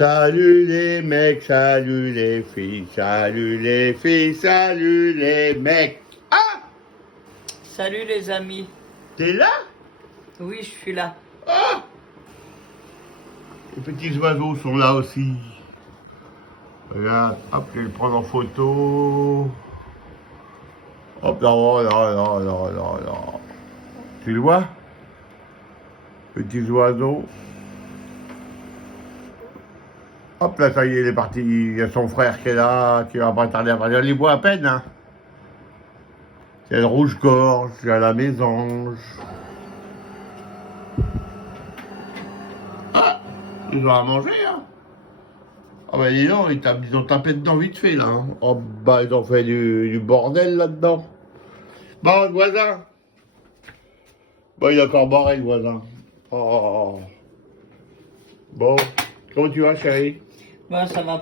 Salut les mecs, salut les filles, salut les filles, salut les mecs. Ah! Salut les amis. T'es là? Oui, je suis là. Ah! Les petits oiseaux sont là aussi. Regarde, hop, je vais le prendre en photo. Hop, là, là, là, là, là, là. Tu le vois? Petits oiseaux. Hop là, ça y est, il est parti. Il y a son frère qui est là, qui va pas tarder à partir. On les voit à peine, hein. Il y a le rouge-gorge, il y a la mésange. Ah! Ils ont à manger, hein. Ah bah dis donc, ils ont tapé dedans vite fait, là. Hein. Oh bah, ils ont fait du bordel là-dedans. Bon, le voisin. Bon, il est encore barré, le voisin. Oh. Bon, comment tu vas, chérie? Bon, ça va.